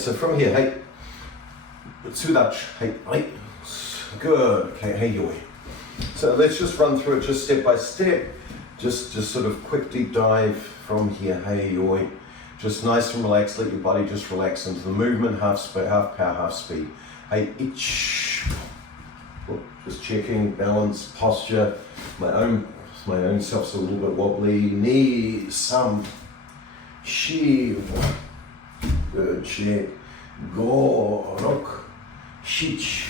So from here, hey, Tsudachi, hey, right, good, okay, hey, yoi. So let's just run through it just step by step, just sort of quick deep dive from here, hey, yoi. Just nice and relaxed, let your body just relax into the movement, half power, half speed. Hey, ich. Just checking, balance, posture, my own self's a little bit wobbly, knee, some, shi, good, check, go, rock, shich,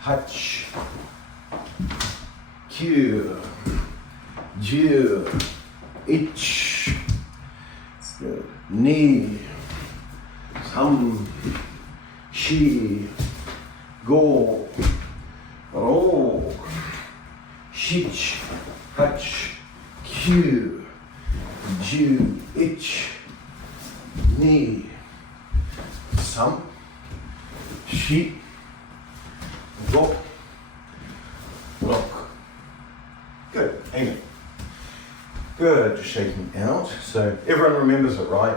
hach, kyu, ju, ich, good, knee, some, shi, go, ro, shich, hach, kyu, ju, ich, knee, some, shi, go, rock. Good, amen. Good, just shaking out. So everyone remembers it, right?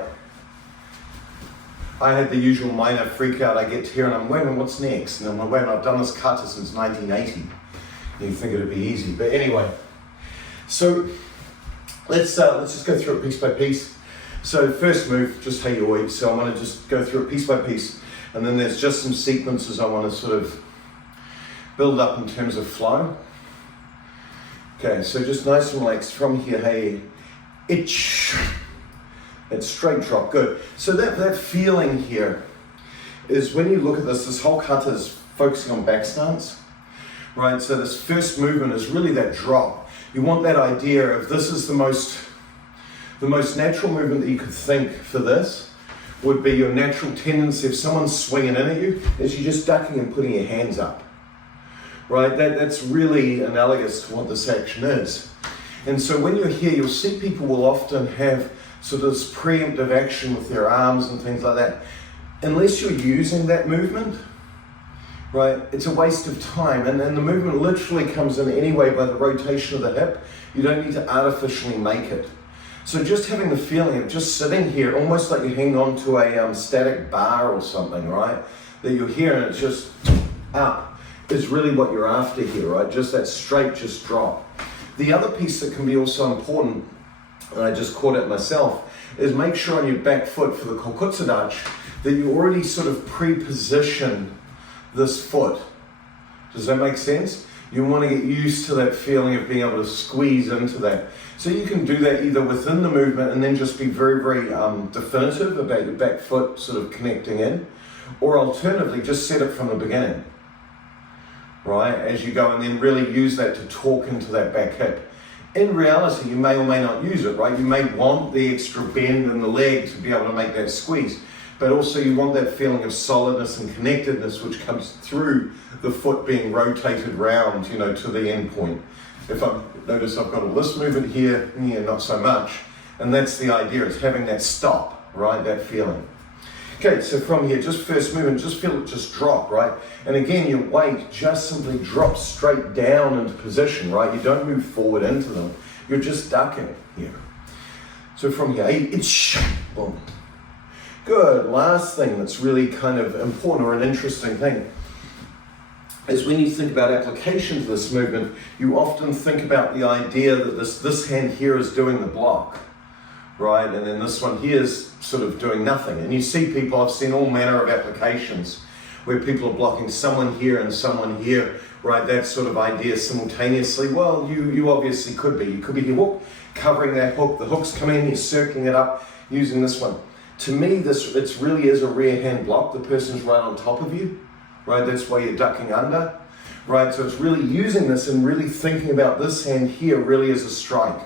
I had the usual minor freak out. I get here and I'm waiting, what's next? And I'm like, wait, I've done this kata since 1980. You'd think it'd be easy, but anyway. So let's just go through it piece by piece. So first move, just hey yoi. So I'm going to just go through it piece by piece, and then there's just some sequences I want to sort of build up in terms of flow. Okay, so just nice and relaxed from here. Hey, ich. It's straight drop, good. So that feeling here is when you look at this whole kata is focusing on back stance, right? So this first movement is really that drop. You want that idea of this is the most natural movement that you could think for this would be your natural tendency if someone's swinging in at you, is you just ducking and putting your hands up, right? That's really analogous to what this action is. And so when you're here, you'll see people will often have sort of this preemptive action with their arms and things like that. Unless you're using that movement, right, it's a waste of time. And then the movement literally comes in anyway by the rotation of the hip. You don't need to artificially make it. So just having the feeling of just sitting here, almost like you're hanging on to a static bar or something, right? That you're here and it's just up, is really what you're after here, right? Just that straight, just drop. The other piece that can be also important, and I just caught it myself, is make sure on your back foot for the kokutsudachi that you already sort of pre-position this foot. Does that make sense? You want to get used to that feeling of being able to squeeze into that. So you can do that either within the movement and then just be very, very definitive about your back foot sort of connecting in, or alternatively just set it from the beginning, right, as you go, and then really use that to talk into that back hip. In reality, you may or may not use it, right? You may want the extra bend in the leg to be able to make that squeeze, but also you want that feeling of solidness and connectedness which comes through the foot being rotated round, you know, to the end point. If I notice I've got a list movement here, yeah, not so much. And that's the idea, is having that stop, right? That feeling. Okay, so from here, just first movement, just feel it just drop, right? And again, your weight just simply drops straight down into position, right? You don't move forward into them. You're just ducking here. So from here, it's boom. Good. Last thing that's really kind of important or an interesting thing is when you think about application to this movement, you often think about the idea that this hand here is doing the block, right? And then this one here is sort of doing nothing. And you see people, I've seen all manner of applications where people are blocking someone here and someone here, right? That sort of idea simultaneously. Well, you obviously could be. You could be here, whoop, covering that hook. The hook's coming in, you're circling it up, using this one. To me, it really is a rear hand block. The person's right on top of you, right? That's why you're ducking under, right? So it's really using this and really thinking about this hand here really as a strike.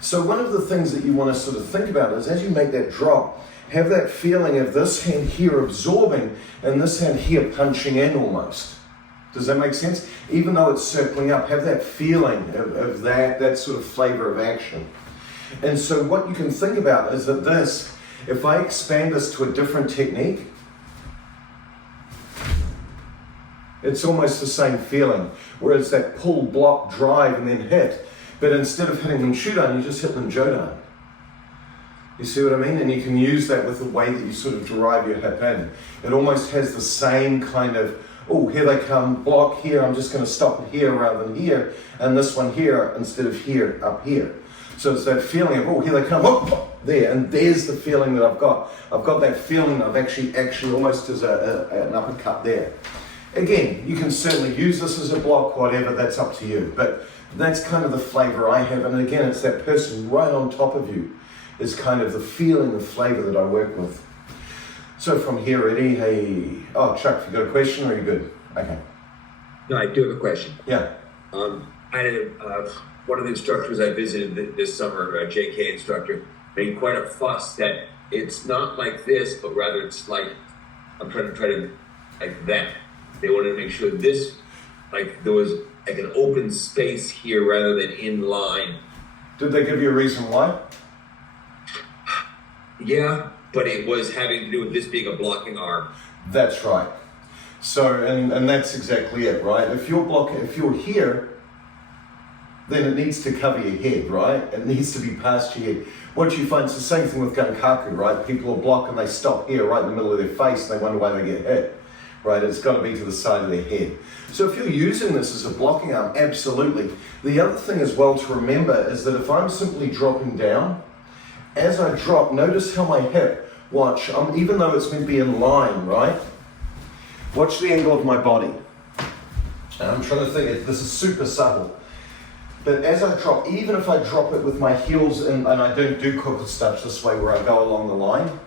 So one of the things that you want to sort of think about is as you make that drop, have that feeling of this hand here absorbing and this hand here punching in almost. Does that make sense? Even though it's circling up, have that feeling of that sort of flavor of action. And so what you can think about is that this, if I expand this to a different technique, it's almost the same feeling, where it's that pull, block, drive, and then hit. But instead of hitting them Shudan, you just hit them Jodan. You see what I mean? And you can use that with the way that you sort of drive your hip in. It almost has the same kind of, oh, here they come, block here, I'm just going to stop it here rather than here, and this one here instead of here, up here. So it's that feeling of, oh, here they come, oh, there, and there's the feeling that I've got. I've got that feeling that I've actually almost as an uppercut there. Again, you can certainly use this as a block, whatever, that's up to you. But that's kind of the flavor I have. And again, it's that person right on top of you is kind of the feeling, the flavor that I work with. So from here, Eddie, hey, oh, Chuck, you got a question or are you good? Okay. No, I do have a question. Yeah. I had one of the instructors I visited this summer, a JK instructor, made quite a fuss that it's not like this, but rather it's like, I'm trying to like that. They wanted to make sure this, like there was like an open space here rather than in line. Did they give you a reason why? Yeah, but it was having to do with this being a blocking arm. That's right. So, and that's exactly it, right? If you're here, then it needs to cover your head, right? It needs to be past your head. What you find, it's the same thing with gaku, right? People will block and they stop here, right in the middle of their face, and they wonder why they get hit, right? It's got to be to the side of their head. So if you're using this as a blocking arm, absolutely. The other thing as well to remember is that if I'm simply dropping down, as I drop, notice how my hip, watch, even though it's meant to be in line, right? Watch the angle of my body. And I'm trying to think, this is super subtle. But as I drop, even if I drop it with my heels in, and I don't do crooked steps this way where I go along the line,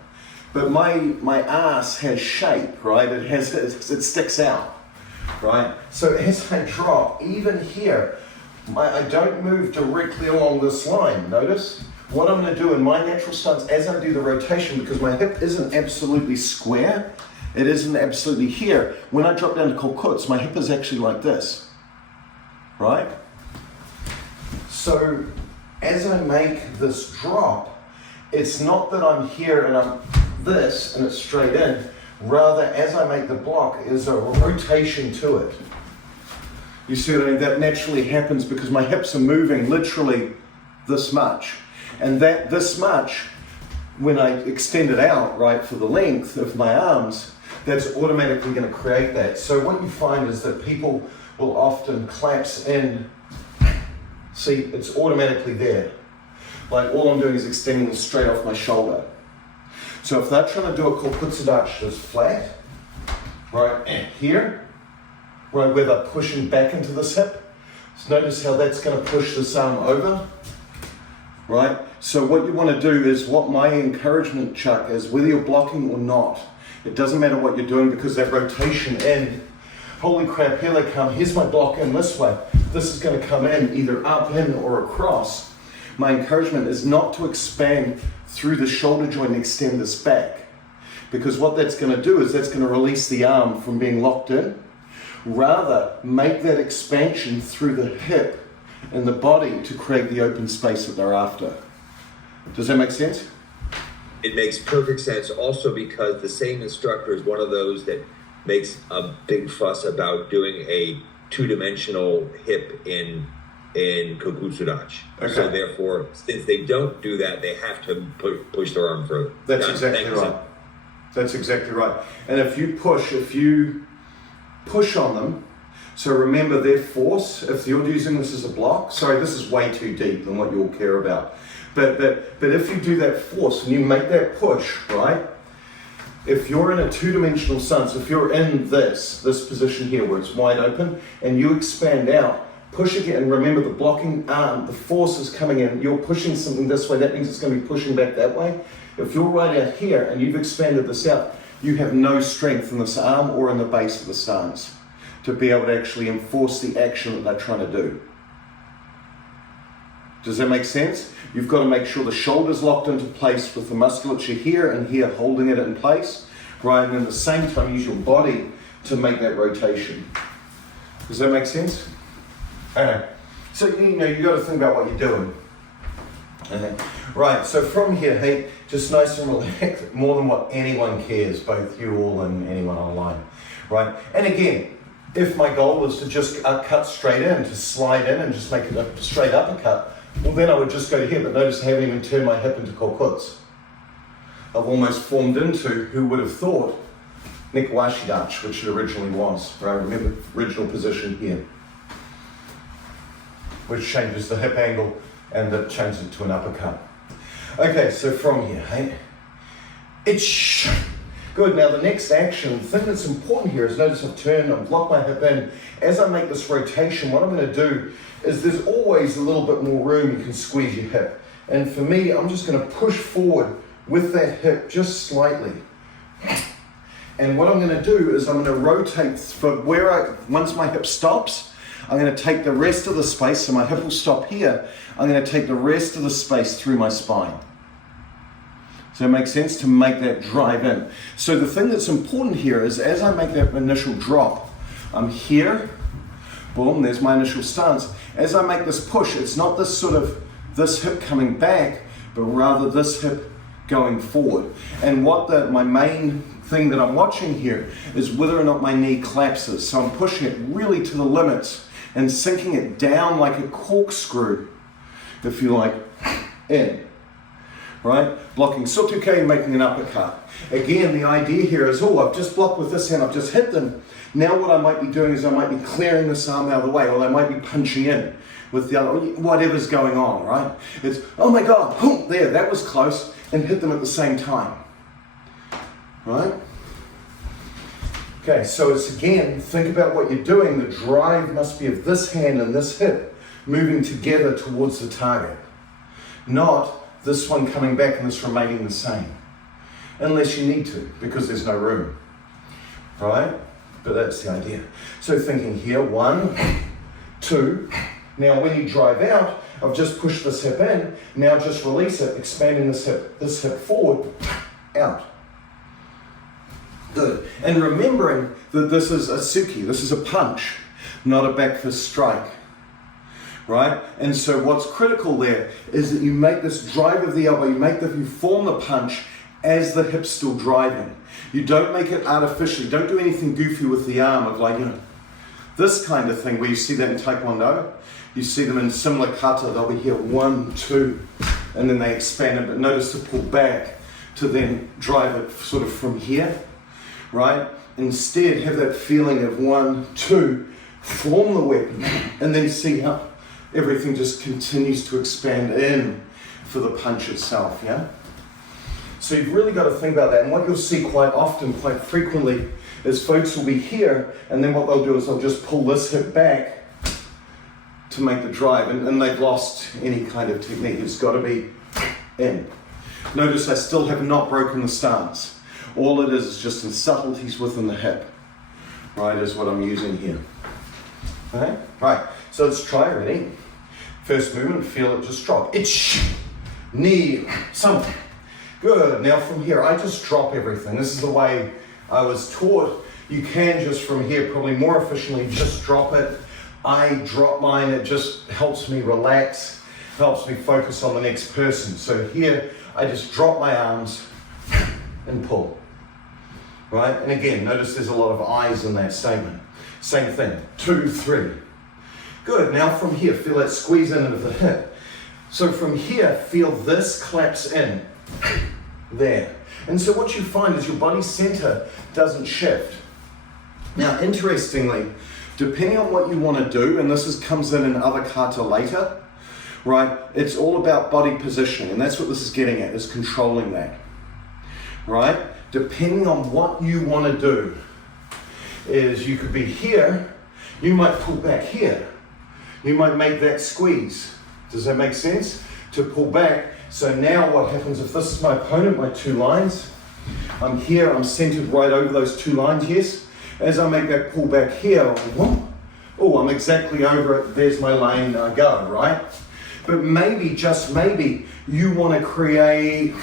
but my ass has shape, right? It sticks out, right? So as I drop, even here, I don't move directly along this line, notice? What I'm going to do in my natural stance as I do the rotation, because my hip isn't absolutely square, it isn't absolutely here. When I drop down to kokuts, my hip is actually like this, right? So as I make this drop, it's not that I'm here and I'm this and it's straight in. Rather, as I make the block, is a rotation to it. You see what I mean? That naturally happens because my hips are moving literally this much. And that this much, when I extend it out, right, for the length of my arms, that's automatically going to create that. So what you find is that people will often collapse in. See, it's automatically there. Like all I'm doing is extending it straight off my shoulder. So if they're trying to do a kokutsudachi just flat, right, here, right, where they're pushing back into this hip, so notice how that's going to push this arm over, right? So what you want to do is, what my encouragement, Chuck, is whether you're blocking or not, it doesn't matter what you're doing because that rotation in, holy crap, here they come, here's my block in this way. This is going to come in either up, in, or across. My encouragement is not to expand through the shoulder joint and extend this back. Because what that's going to do is that's going to release the arm from being locked in. Rather, make that expansion through the hip and the body to create the open space that they're after. Does that make sense? It makes perfect sense also because the same instructor is one of those that makes a big fuss about doing a two-dimensional hip in kokutsudachi. Okay. So therefore, since they don't do that, they have to push their arm further. That's exactly right. That's exactly right. And if you push on them, so remember their force, if you're using this as a block, sorry, this is way too deep than what you'll care about. But if you do that force and you make that push, right? If you're in a two-dimensional stance, if you're in this position here where it's wide open and you expand out, push again, and remember the blocking arm, the force is coming in, you're pushing something this way, that means it's going to be pushing back that way. If you're right out here and you've expanded this out, you have no strength in this arm or in the base of the stance to be able to actually enforce the action that they're trying to do. Does that make sense? You've got to make sure the shoulder's locked into place with the musculature here and here holding it in place, right? And at the same time, use your body to make that rotation. Does that make sense? Okay. So, you got to think about what you're doing. Okay. Right, so from here, hey, just nice and relaxed, more than what anyone cares, both you all and anyone online, right? And again, if my goal is to just cut straight in, to slide in and just make it a straight uppercut, well then I would just go here, but notice I haven't even turned my hip into kokuts. I've almost formed into, who would have thought, Nekawashidachi, which it originally was. Right? Remember, original position here, which changes the hip angle and that changes it to an uppercut. Okay, so from here, hey? It's good. Now the next action, the thing that's important here is notice I've turned, I've locked my hip in. As I make this rotation, what I'm going to do is there's always a little bit more room you can squeeze your hip. And for me, I'm just going to push forward with that hip just slightly. And what I'm going to do is I'm going to rotate for once my hip stops, I'm going to take the rest of the space, so my hip will stop here, I'm going to take the rest of the space through my spine. Does that make sense? To make that drive in. So the thing that's important here is as I make that initial drop, I'm here, boom, there's my initial stance. As I make this push, it's not this sort of, this hip coming back, but rather this hip going forward. And what my main thing that I'm watching here is whether or not my knee collapses. So I'm pushing it really to the limits and sinking it down like a corkscrew, if you like, in. Right? Blocking sotuke, making an uppercut. Again, the idea here is, oh, I've just blocked with this hand, I've just hit them. Now what I might be doing is I might be clearing this arm out of the way, or I might be punching in with the other, whatever's going on, right? It's, oh my God, boom, there, that was close, and hit them at the same time. Right? Okay, so it's again, think about what you're doing. The drive must be of this hand and this hip moving together towards the target, not this one coming back and this remaining the same, unless you need to, because there's no room, right? But that's the idea. So thinking here, 1, 2. Now when you drive out, I've just pushed this hip in, now just release it, expanding this hip forward, out. Good. And remembering that this is a tsuki, this is a punch, not a back fist strike. Right? And so what's critical there is that you make this drive of the elbow, you form the punch as the hip's still driving. You don't make it artificially, don't do anything goofy with the arm of like, this kind of thing where you see that in Taekwondo. You see them in similar kata, they'll be here 1, 2, and then they expand it, but notice to pull back to then drive it sort of from here, right? Instead, have that feeling of 1, 2, form the weapon, and then see how everything just continues to expand in for the punch itself, yeah? So you've really got to think about that, and what you'll see quite often, quite frequently, is folks will be here, and then what they'll do is they'll just pull this hip back to make the drive, and they've lost any kind of technique. It's got to be in. Notice I still have not broken the stance. All it is just in subtleties within the hip, right, is what I'm using here. Okay? Right, so let's try, ready? First movement, feel it just drop. Itch, knee, something. Good, now from here, I just drop everything. This is the way I was taught. You can just from here, probably more efficiently, just drop it. I drop mine, it just helps me relax, helps me focus on the next person. So here, I just drop my arms and pull, right? And again, notice there's a lot of eyes in that statement. Same thing, 2, 3. Good, now from here, feel that squeeze in of the hip. So from here, feel this collapse in, there. And so what you find is your body center doesn't shift. Now, interestingly, depending on what you want to do, and this comes in other kata later, right? It's all about body positioning, and that's what this is getting at, is controlling that, right? Depending on what you want to do, is you could be here, you might pull back here, you might make that squeeze. Does that make sense? To pull back. So now what happens if this is my opponent, my 2 lines, I'm here, I'm centered right over those 2 lines, yes? As I make that pull back here, oh, I'm exactly over it, there's my lane, I go, right? But maybe, just maybe, you want to create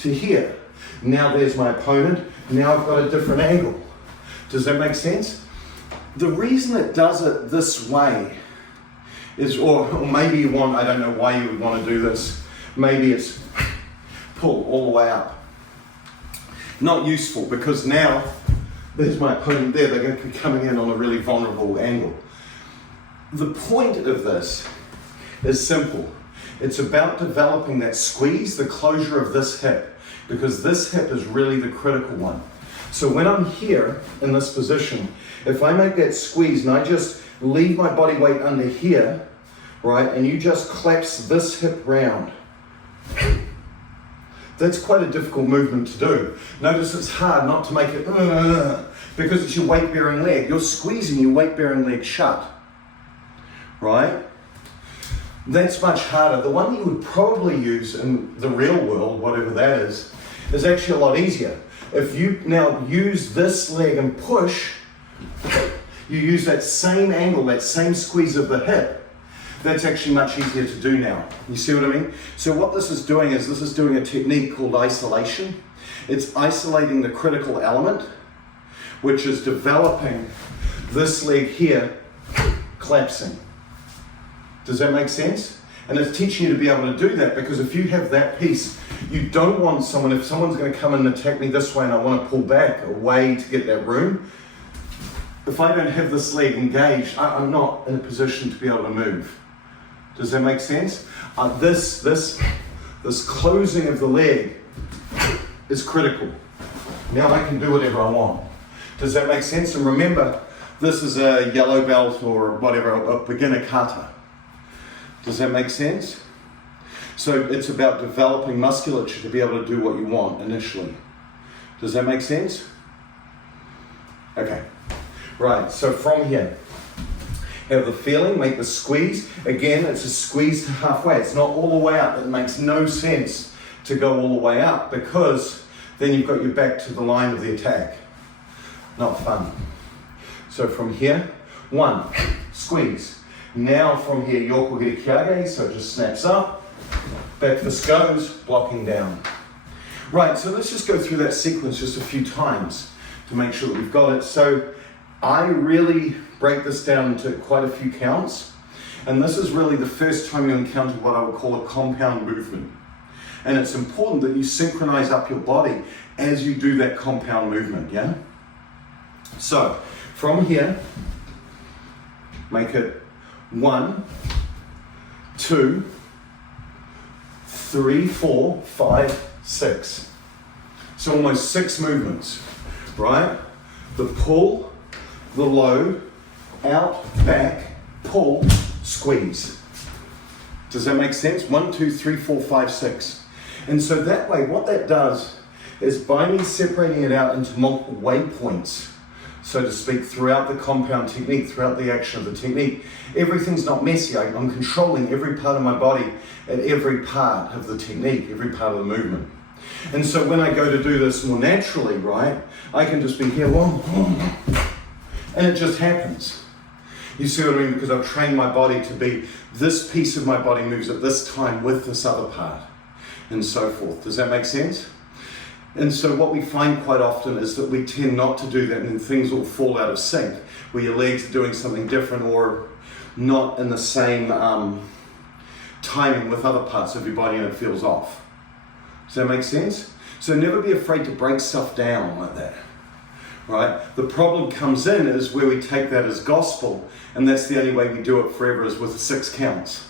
to here. Now there's my opponent, now I've got a different angle. Does that make sense? The reason it does it this way is, or maybe you want, I don't know why you would want to do this, maybe it's pull all the way up. Not useful, because now, there's my opponent there, they're going to be coming in on a really vulnerable angle. The point of this is simple. It's about developing that squeeze, the closure of this hip. because this hip is really the critical one. So when I'm here in this position, if I make that squeeze and I just leave my body weight under here, right, and you just collapse this hip round, that's quite a difficult movement to do. Notice it's hard not to make it because it's your weight-bearing leg. You're squeezing your weight-bearing leg shut, right? That's much harder. The one you would probably use in the real world, whatever that is actually a lot easier. If you now use this leg and push, you use that same angle, that same squeeze of the hip. That's actually much easier to do now. You see what I mean? So what this is doing is, this is doing a technique called isolation. It's isolating the critical element, which is developing this leg here, collapsing. Does that make sense? And it's teaching you to be able to do that, because if you have that piece, you don't want someone, if someone's going to come and attack me this way and I want to pull back away to get that room, if I don't have this leg engaged, I'm not in a position to be able to move. Does that make sense? This closing of the leg is critical. Now I can do whatever I want. Does that make sense? And remember, this is a yellow belt or whatever, a beginner kata. Does that make sense? So it's about developing musculature to be able to do what you want initially. Does that make sense? Okay. Right, so from here, have the feeling, make the squeeze. Again, it's a squeeze to halfway. It's not all the way up. It makes no sense to go all the way up, because then you've got your back to the line of the attack. Not fun. So from here, 1, squeeze. Now from here, yoko hiri kyage, so it just snaps up. Back fist goes, blocking down. Right, so let's just go through that sequence just a few times to make sure that we've got it. So I really break this down into quite a few counts, and this is really the first time you encounter what I would call a compound movement. And it's important that you synchronize up your body as you do that compound movement, yeah? So from here, make it 1, 2, 3, 4, 5, 6. So almost 6 movements, right? The pull, the load, out, back, pull, squeeze. Does that make sense? 1, 2, 3, 4, 5, 6. And so that way, what that does is, by me separating it out into multiple waypoints, so to speak, throughout the compound technique, throughout the action of the technique, everything's not messy. I'm controlling every part of my body at every part of the technique, every part of the movement. And so when I go to do this more naturally, right, I can just be here, and it just happens. You see what I mean? Because I've trained my body to be, this piece of my body moves at this time with this other part, and so forth. Does that make sense? And so what we find quite often is that we tend not to do that, and then things will fall out of sync, where your legs are doing something different or not in the same timing with other parts of your body, and it feels off. Does that make sense? So never be afraid to break stuff down like that, right? The problem comes in is where we take that as gospel, and that's the only way we do it forever, is with 6 counts,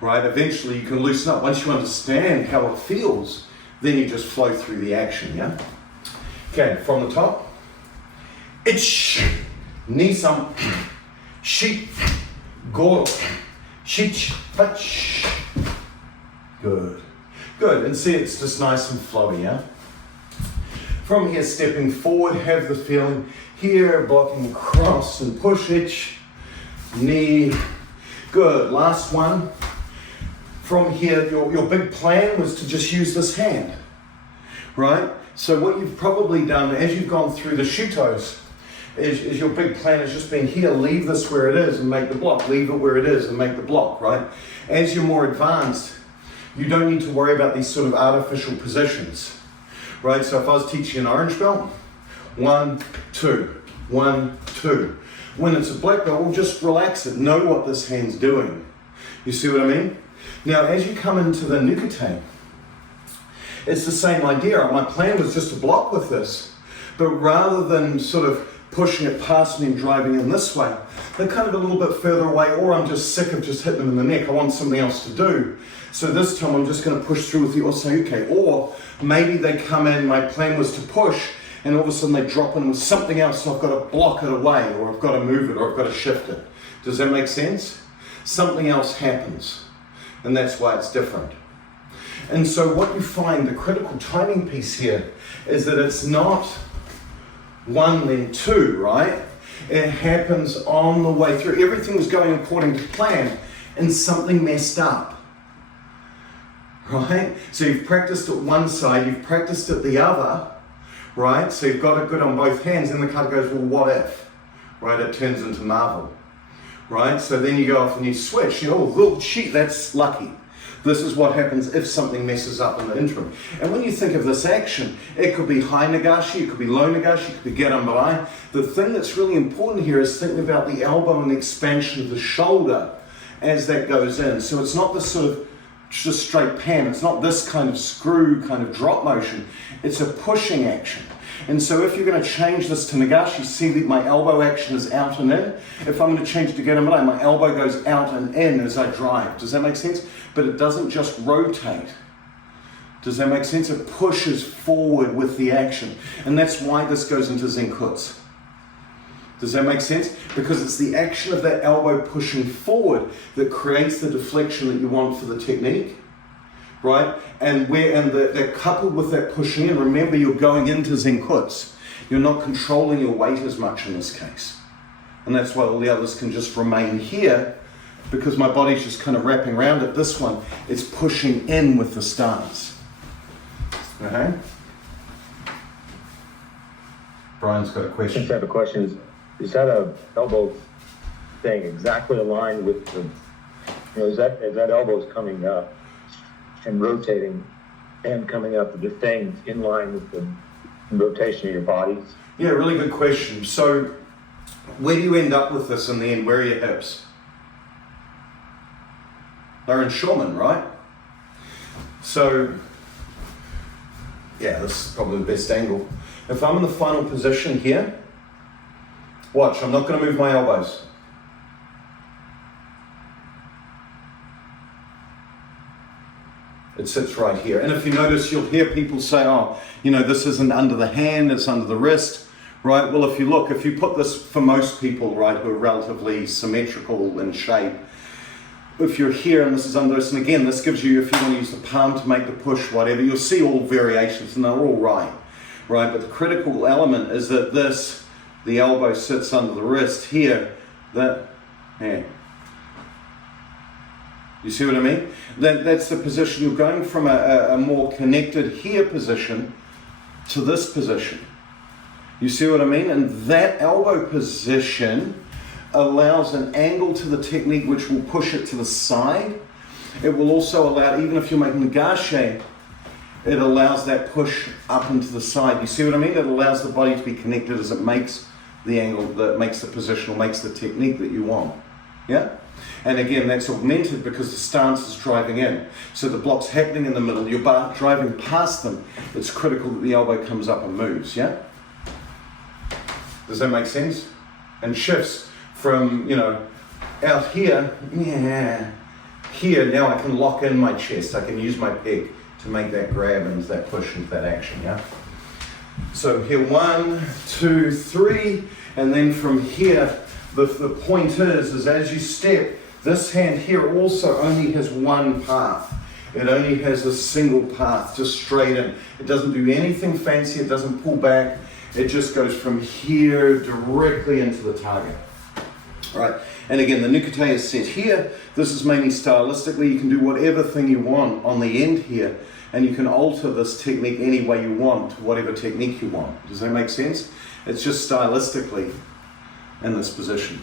right? Eventually you can loosen up. Once you understand how it feels, then you just flow through the action, yeah? Okay, from the top. Ich, nisam, shi, goro, shich, fach. Good. Good, and see, it's just nice and flowy, yeah? From here, stepping forward, have the feeling here, blocking across and push ich, knee. Good, last one. From here, your big plan was to just use this hand, right? So what you've probably done as you've gone through the shutos is your big plan has just been here, leave this where it is and make the block, leave it where it is and make the block, right? As you're more advanced, you don't need to worry about these sort of artificial positions, right? So if I was teaching an orange belt, 1, 2, 1, 2. When it's a black belt, we'll just relax it, know what this hand's doing. You see what I mean? Now, as you come into the nukate, it's the same idea. My plan was just to block with this, but rather than sort of pushing it past me and driving in this way, they're kind of a little bit further away, or I'm just sick of just hitting them in the neck. I want something else to do. So this time I'm just going to push through with the osayuke. Or maybe they come in, my plan was to push, and all of a sudden they drop in with something else, so I've got to block it away, or I've got to move it, or I've got to shift it. Does that make sense? Something else happens, and that's why it's different. And so what you find, the critical timing piece here, is that it's not one then two, right? It happens on the way through. Everything was going according to plan, and something messed up. Right? So you've practiced it one side, you've practiced it the other, right? So you've got it good on both hands, and the kata goes, well, what if? Right? It turns into marvel. Right? So then you go off and you switch. Oh, shit, that's lucky. This is what happens if something messes up in the interim. And when you think of this action, it could be high nagashi, it could be low nagashi, it could be gerambarai. The thing that's really important here is thinking about the elbow and the expansion of the shoulder as that goes in. So it's not this sort of just straight pan. It's not this kind of screw kind of drop motion. It's a pushing action. And so if you're going to change this to nagashi, see that my elbow action is out and in. If I'm going to change to gerambarai, my elbow goes out and in as I drive. Does that make sense? But it doesn't just rotate. Does that make sense? It pushes forward with the action. And that's why this goes into zenkutsu. Does that make sense? Because it's the action of that elbow pushing forward that creates the deflection that you want for the technique, right? And they're coupled with that pushing in. Remember, you're going into zenkutsu. You're not controlling your weight as much in this case. And that's why all the others can just remain here, because my body's just kind of wrapping around it. This one, it's pushing in with the stance. Okay? Brian's got a question. I just have a question. Is that a elbow thing exactly aligned with the, is that elbow's coming up and rotating and coming up, the thing in line with the rotation of your body? Yeah, really good question. So where do you end up with this in the end? Where are your hips? They're in Shaman, right? So, yeah, this is probably the best angle. If I'm in the final position here, watch, I'm not going to move my elbows. It sits right here. And if you notice, you'll hear people say, oh, this isn't under the hand, it's under the wrist, right? Well, if you put this for most people, right, who are relatively symmetrical in shape, if you're here and this is under this, and again, this gives you, if you want to use the palm to make the push, whatever, you'll see all variations and they're all right? But the critical element is that the elbow sits under the wrist here, you see what I mean? That's the position. You're going from a more connected here position to this position. You see what I mean? And that elbow position allows an angle to the technique which will push it to the side. It will also allow, even if you're making gashi, it allows that push up into the side. You see what I mean? It allows the body to be connected as it makes the angle, that makes the position or makes the technique that you want. Yeah? And again, that's augmented because the stance is driving in. So the block's happening in the middle, you're driving past them. It's critical that the elbow comes up and moves, yeah? Does that make sense? And shifts from, out here, here, now I can lock in my chest. I can use my peg to make that grab and that push into that action, yeah? So here, 1, 2, 3, and then from here, the point is as you step, this hand here also only has one path. It only has a single path, just straight in. It doesn't do anything fancy, it doesn't pull back. It just goes from here directly into the target. All right, and again, the nukete is set here. This is mainly stylistically. You can do whatever thing you want on the end here, and you can alter this technique any way you want, to whatever technique you want. Does that make sense? It's just stylistically in this position.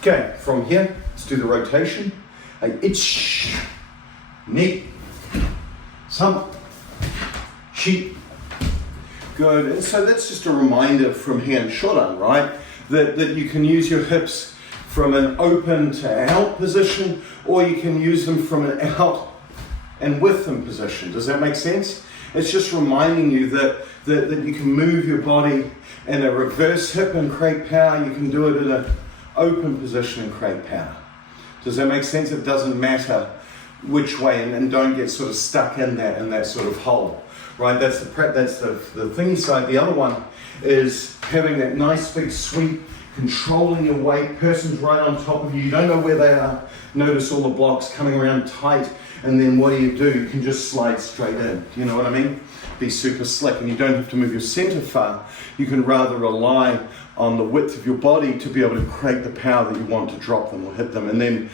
Okay, from here, let's do the rotation. Ich, ni, sam, chi. Good, and so that's just a reminder from Heian Nidan, right? That you can use your hips from an open to out position, or you can use them from an out and with them position. Does that make sense? It's just reminding you that you can move your body in a reverse hip and create power. You can do it in an open position and create power. Does that make sense? It doesn't matter which way, and don't get sort of stuck in that sort of hole, right? That's the thingy side. The other one is having that nice big sweep, controlling your weight. Person's right on top of you. You don't know where they are. Notice all the blocks coming around tight, and then what do? You can just slide straight in. Do you know what I mean? Be super slick, and you don't have to move your center far. You can rather rely on the width of your body to be able to create the power that you want to drop them or hit them. And then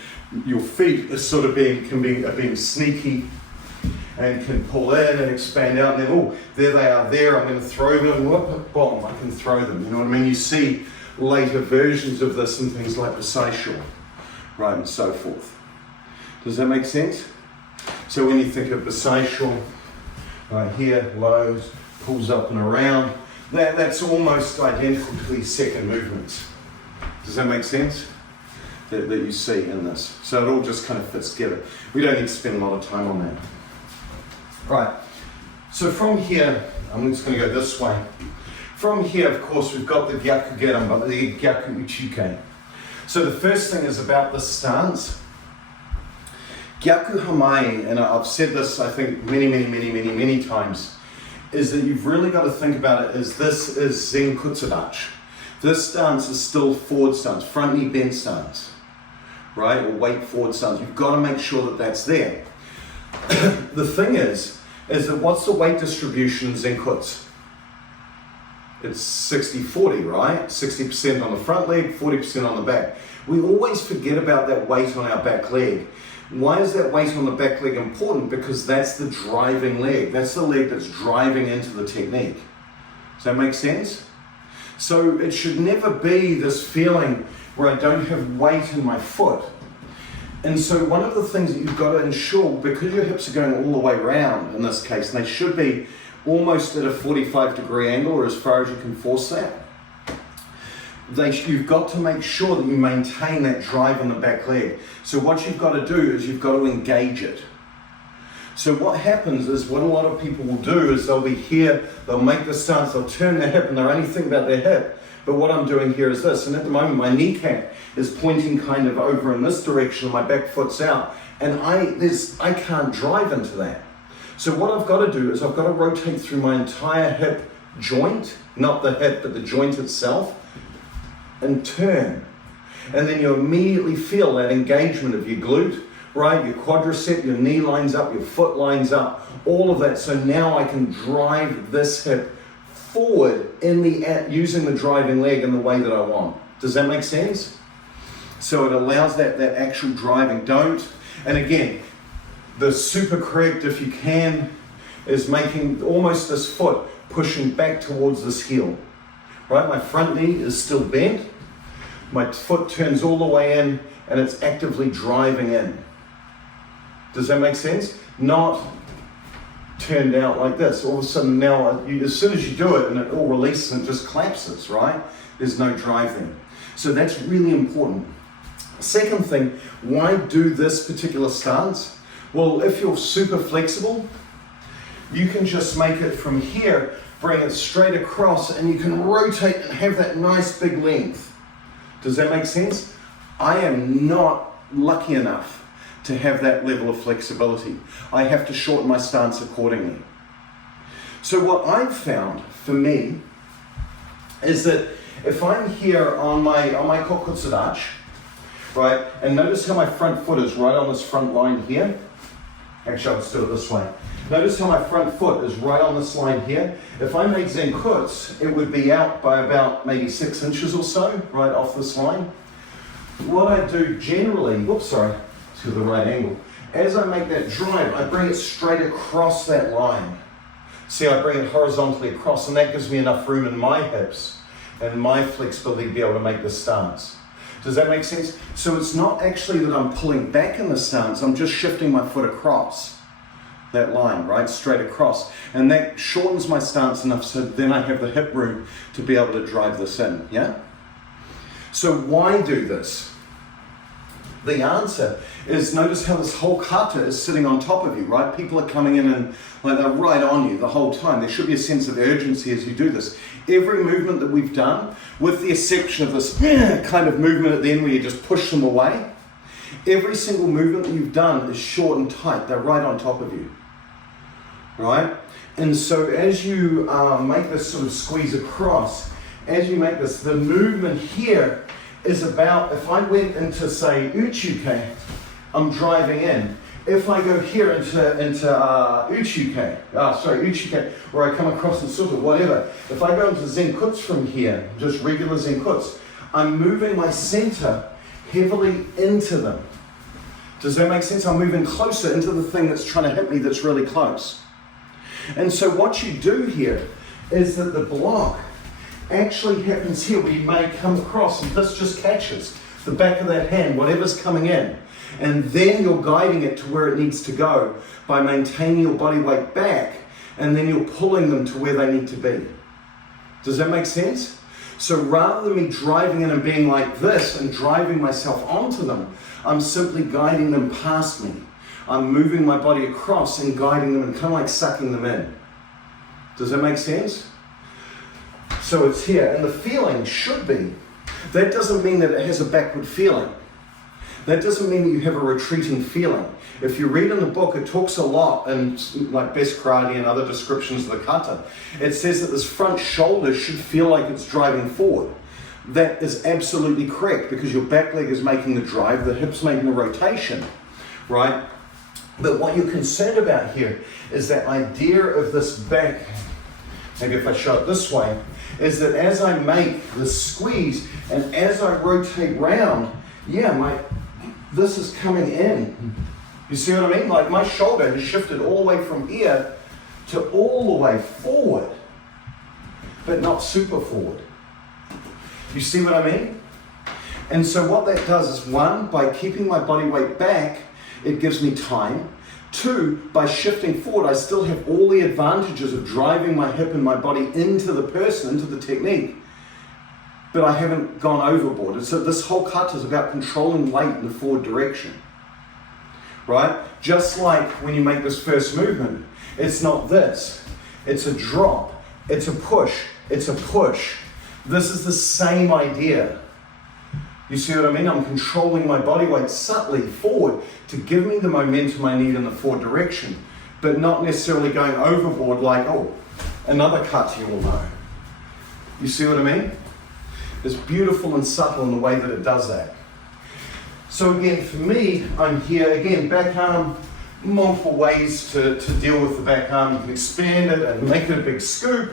your feet is sort of being sneaky and can pull in and expand out, and then, oh, there they are there, I'm going to throw them, whoop, boom, I can throw them. You know what I mean? You see later versions of this in things like Bisexual, right, and so forth. Does that make sense? So when you think of Bisexual, right here, lows, pulls up and around, that's almost identical to these second movements. Does that make sense? That you see in this. So it all just kind of fits together. We don't need to spend a lot of time on that. Right, so from here, I'm just going to go this way. From here, of course, we've got the gaku geramba, the gaku uchike. So the first thing is about this stance. Gaku hamae, and I've said this, I think, many times, is that you've really got to think about it as this is Zen Kutsudachi. This stance is still forward stance, front knee bend stance, right? Or weight forward stance. You've got to make sure that that's there. The thing is that what's the weight distribution in Zen Kuts? It's 60-40, right? 60% on the front leg, 40% on the back. We always forget about that weight on our back leg. Why is that weight on the back leg important? Because that's the driving leg. That's the leg that's driving into the technique. Does that make sense? So it should never be this feeling where I don't have weight in my foot. And so one of the things that you've got to ensure, because your hips are going all the way around in this case, and they should be almost at a 45-degree angle, or as far as you can force that, you've got to make sure that you maintain that drive on the back leg. So what you've got to do is you've got to engage it. So what happens is, what a lot of people will do is they'll be here, they'll make the stance, they'll turn their hip, and they're only thinking about their hip. But what I'm doing here is this, and at the moment my kneecap is pointing kind of over in this direction, and my back foot's out, and I can't drive into that. So what I've got to do is I've got to rotate through my entire hip joint, not the hip, but the joint itself, and turn. And then you immediately feel that engagement of your glute, right? Your quadricep, your knee lines up, your foot lines up, all of that. So now I can drive this hip forward using the driving leg in the way that I want. Does that make sense? So it allows that actual driving. And again, the super correct, if you can, is making almost this foot pushing back towards this heel. Right? My front knee is still bent. My foot turns all the way in, and it's actively driving in. Does that make sense? Not turned out like this. All of a sudden now, as soon as you do it, and it all releases and just collapses, right? There's no drive there. So that's really important. Second thing, why do this particular stance? Well, if you're super flexible, you can just make it from here, bring it straight across, and you can rotate and have that nice big length. Does that make sense? I am not lucky enough to have that level of flexibility. I have to shorten my stance accordingly. So what I've found for me is that if I'm here on my kokutsudachi, right, and notice how my front foot is right on this front line here. Actually, I'll just do it this way. Notice how my front foot is right on this line here. If I made Zen Kuts, it would be out by about maybe 6 inches or so, right off this line. What I do generally, to the right angle. As I make that drive, I bring it straight across that line. See, I bring it horizontally across, and that gives me enough room in my hips and my flexibility to be able to make this stance. Does that make sense? So it's not actually that I'm pulling back in the stance, I'm just shifting my foot across that line, right, straight across. And that shortens my stance enough so then I have the hip room to be able to drive this in, yeah? So why do this? The answer is, notice how this whole kata is sitting on top of you, right? People are coming in and like they're right on you the whole time. There should be a sense of urgency as you do this. Every movement that we've done, with the exception of this kind of movement at the end where you just push them away, Every single movement that you've done is short and tight. They're right on top of you, right? And so as you make this sort of squeeze across, as you make this, the movement here is about, if I went into, say, uchuke, I'm driving in. If I go here into uchuke, where I come across and sort of whatever, if I go into zenkutsu from here, just regular zenkutsu, I'm moving my center heavily into them. Does that make sense? I'm moving closer into the thing that's trying to hit me that's really close. And so what you do here is that the block actually happens here, where you may come across, and this just catches the back of that hand, whatever's coming in. And then you're guiding it to where it needs to go by maintaining your body weight back, and then you're pulling them to where they need to be. Does that make sense? So rather than me driving in and being like this and driving myself onto them, I'm simply guiding them past me. I'm moving my body across and guiding them and kind of like sucking them in. Does that make sense? So it's here, and the feeling should be, that doesn't mean that it has a backward feeling. That doesn't mean that you have a retreating feeling. If you read in the book, it talks a lot, and like Best Karate and other descriptions of the kata, it says that this front shoulder should feel like it's driving forward. That is absolutely correct, because your back leg is making the drive, the hip's making the rotation, right? But what you're concerned about here is that idea of this back, maybe if I show it this way, is that as I make the squeeze and as I rotate round, this is coming in. You see what I mean? Like my shoulder has shifted all the way from here to all the way forward, but not super forward. You see what I mean? And so what that does is, one, by keeping my body weight back, it gives me time. Two, by shifting forward, I still have all the advantages of driving my hip and my body into the person, into the technique, but I haven't gone overboard. And so this whole kata is about controlling weight in the forward direction, right? Just like when you make this first movement, it's not this, it's a drop, it's a push, it's a push. This is the same idea. You see what I mean? I'm controlling my body weight subtly forward to give me the momentum I need in the forward direction, but not necessarily going overboard like, oh, another kata you all know. You see what I mean? It's beautiful and subtle in the way that it does that. So again, for me, I'm here, again, back arm, multiple ways to deal with the back arm. You can expand it and make it a big scoop.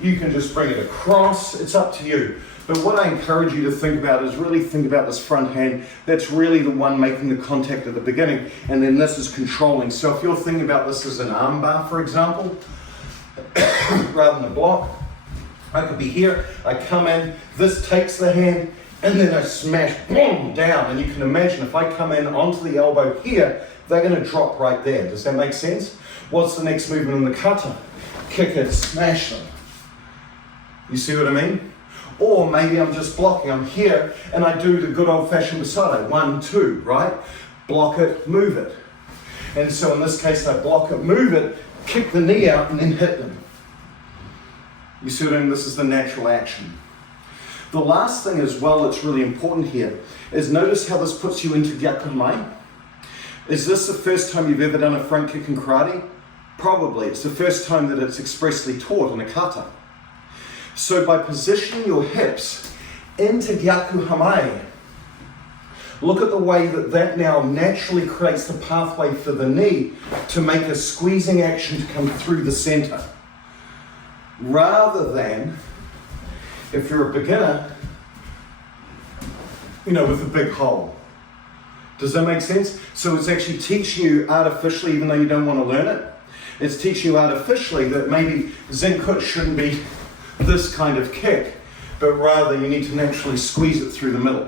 You can just bring it across. It's up to you. But what I encourage you to think about is really think about this front hand. That's really the one making the contact at the beginning, and then this is controlling. So if you're thinking about this as an arm bar, for example, rather than a block, I could be here, I come in, this takes the hand, and then I smash, boom, down. And you can imagine if I come in onto the elbow here, they're going to drop right there. Does that make sense? What's the next movement in the kata? Kick it, smash them. You see what I mean? Or maybe I'm just blocking. I'm here and I do the good old-fashioned Basado. 1, 2, right? Block it, move it. And so in this case, I block it, move it, kick the knee out, and then hit them. You see what I mean? This is the natural action. The last thing as well that's really important here is notice how this puts you into gaku. Is this the first time you've ever done a front kick in karate? Probably. It's the first time that it's expressly taught in a kata. So by positioning your hips into gaku hamae, look at the way that that now naturally creates the pathway for the knee to make a squeezing action to come through the center. Rather than, if you're a beginner, with a big hole. Does that make sense? So it's actually teaching you artificially, even though you don't want to learn it, it's teaching you artificially that maybe zenkutsu shouldn't be this kind of kick, but rather you need to naturally squeeze it through the middle.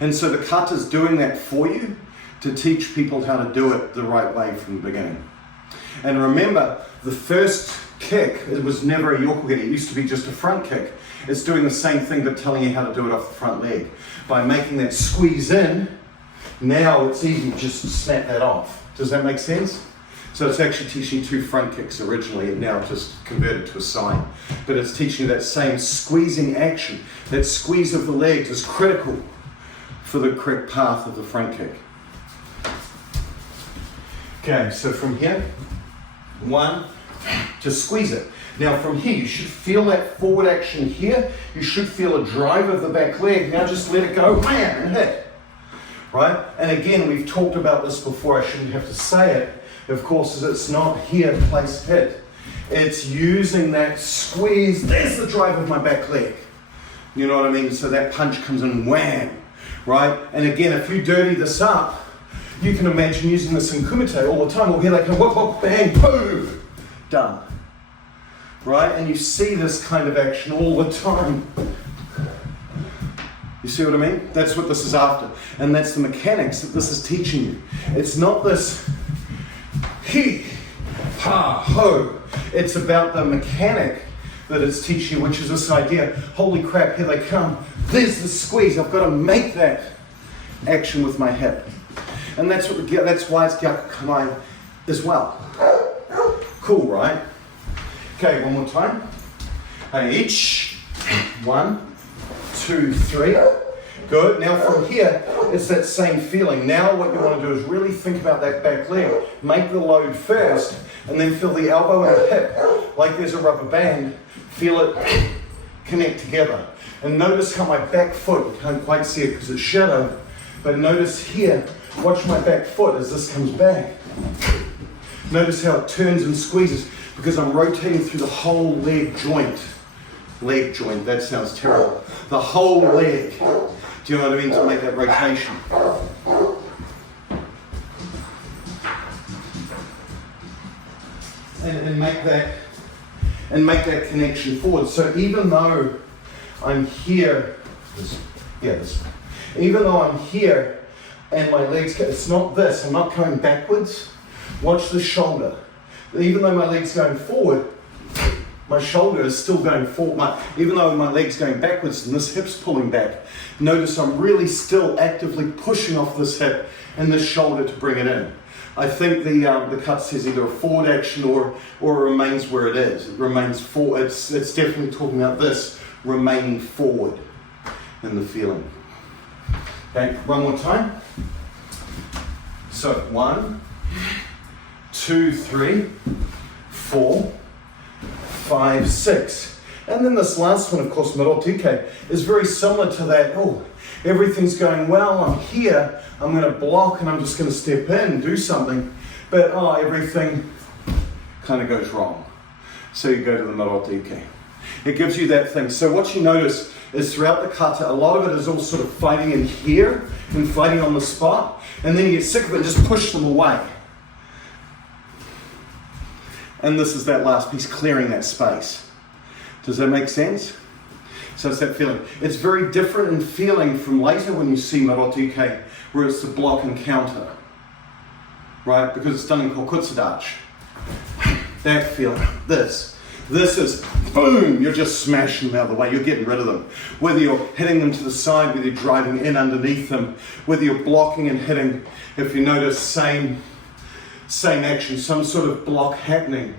And so the kata's doing that for you to teach people how to do it the right way from the beginning. And remember, the first kick, it was never a yokogiri, it used to be just a front kick. It's doing the same thing but telling you how to do it off the front leg. By making that squeeze in, now it's easy just to snap that off. Does that make sense? So it's actually teaching 2 front kicks originally and now just converted to a side. But it's teaching you that same squeezing action. That squeeze of the legs is critical for the correct path of the front kick. Okay, so from here, 1, just squeeze it. Now from here, you should feel that forward action here. You should feel a drive of the back leg. Now just let it go, bam, and hit. Right? And again, we've talked about this before. I shouldn't have to say it. Of course, is it's not here, place, hit. It's using that squeeze. There's the drive of my back leg. You know what I mean? So that punch comes in, wham. Right? And again, if you dirty this up, you can imagine using this in kumite all the time. Well, here they come, whoop, whoop, bang, boom, done. Right? And you see this kind of action all the time. You see what I mean? That's what this is after. And that's the mechanics that this is teaching you. It's not this he, ha, ho. It's about the mechanic that it's teaching you, which is this idea, holy crap, here they come. There's the squeeze. I've got to make that action with my hip. And that's why it's gaku kamae as well. Cool, right? Okay, one more time. Each. 1, 2, 3. Good. Now from here, it's that same feeling. Now what you want to do is really think about that back leg. Make the load first, and then feel the elbow and the hip like there's a rubber band. Feel it connect together. And notice how my back foot, you can't quite see it because it's shadow, but notice here, watch my back foot as this comes back. Notice how it turns and squeezes because I'm rotating through the whole leg joint. Leg joint, that sounds terrible. The whole leg. Do you know what I mean? To make that rotation. And make that connection forward. So even though I'm here, even though I'm here and my legs, it's not this, I'm not going backwards. Watch the shoulder. Even though my leg's going forward, my shoulder is still going forward. Even though my leg's going backwards and this hip's pulling back, notice I'm really still actively pushing off this hip and this shoulder to bring it in. I think the kata says either a forward action or it remains where it is. It remains forward. It's definitely talking about this, remaining forward in the feeling. Okay, one more time. So 1, 2, 3, 4, 5, 6. And then this last one, of course, Marotike, is very similar to that. Oh, everything's going well, I'm here, I'm going to block and I'm just going to step in and do something. But everything kind of goes wrong. So you go to the Marotike. It gives you that thing. So what you notice is throughout the kata, a lot of it is all sort of fighting in here and fighting on the spot. And then you get sick of it and just push them away. And this is that last piece, clearing that space. Does that make sense? So it's that feeling. It's very different in feeling from later when you see Marotike, where it's the block and counter. Right? Because it's done in Kokutsudachi. That feeling. This is boom, you're just smashing them out of the way, you're getting rid of them. Whether you're hitting them to the side, whether you're driving in underneath them, whether you're blocking and hitting, if you notice, same action, some sort of block happening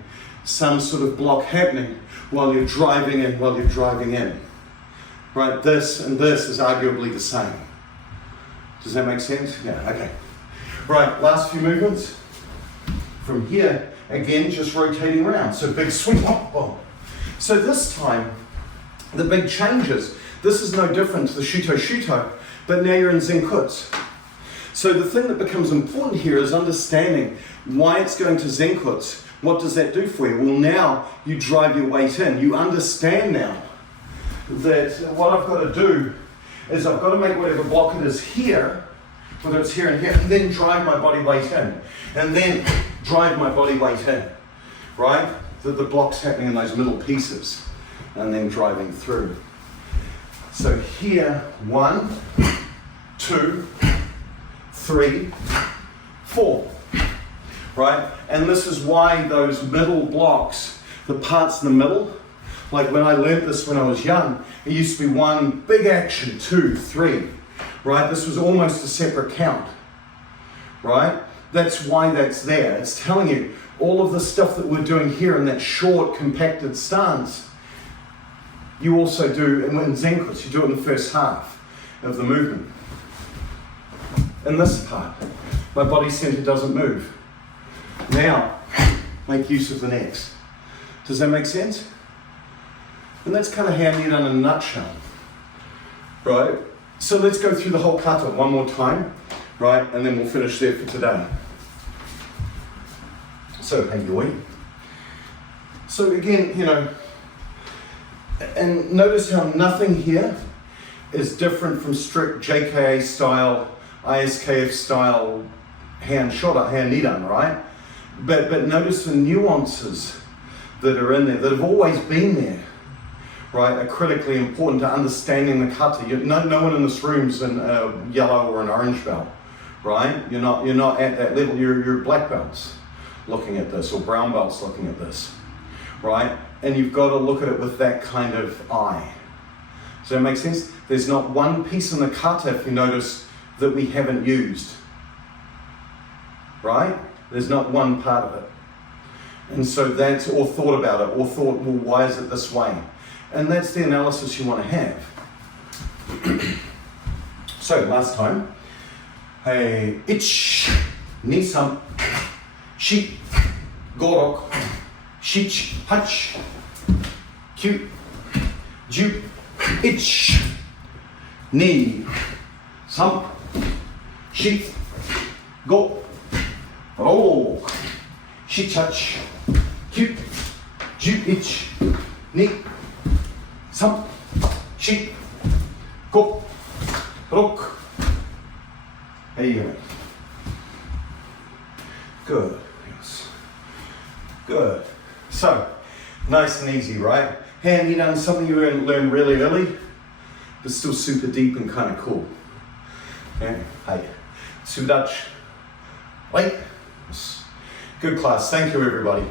while you're driving in, Right, this and this is arguably the same. Does that make sense? Yeah, okay. Right, last few movements. From here, again, just rotating around. So big swing, boom, boom. So this time, the big changes. This is no different to the shuto, but now you're in zenkutsu. So the thing that becomes important here is understanding why it's going to zenkutsu. What does that do for you? Well, now you drive your weight in. You understand now that what I've got to do is I've got to make whatever block it is here, whether it's here and here, and then drive my body weight in. And then drive my body weight in, right? The block's happening in those middle pieces, and then driving through. So here, 1, 2, 3, 4, right? And this is why those middle blocks, the parts in the middle, like when I learned this when I was young, it used to be one big action, 2, 3, right? This was almost a separate count, right? That's why that's there. It's telling you all of the stuff that we're doing here in that short, compacted stance, you also do in zenkutsu. You do it in the first half of the movement. in this part. My body center doesn't move. Now, make use of the necks. Does that make sense? And that's kind of Heian Nidan in a nutshell, right? So let's go through the whole kata one more time, right? And then we'll finish there for today. So, hey, yoi. So again, you know, and notice how nothing here is different from strict JKA style, ISKF style Heian Nidan, right? But notice the nuances that are in there, that have always been there, right, are critically important to understanding the kata. No one in this room's in a yellow or an orange belt, right? You're not at that level. You're black belts looking at this, or brown belts looking at this, right? And you've got to look at it with that kind of eye. Does that make sense? There's not one piece in the kata, if you notice, that we haven't used, right? There's not one part of it. And so that's, or thought about it, or thought, well, why is it this way? And that's the analysis you want to have. So, last time. Hey, ich, nisam, shi, gorok, shich, hach, kyu, ju, ich, ni, sam, shi, go, ro, shich, hach, kyu, ju, ich, ni, sam, shi, go, rok. There you go. Good. Yes. Good. So, nice and easy, right? Heian Nidan, something you learn really early, but still super deep and kind of cool. Okay. Hey. Sudach. Wait. Good class. Thank you, everybody.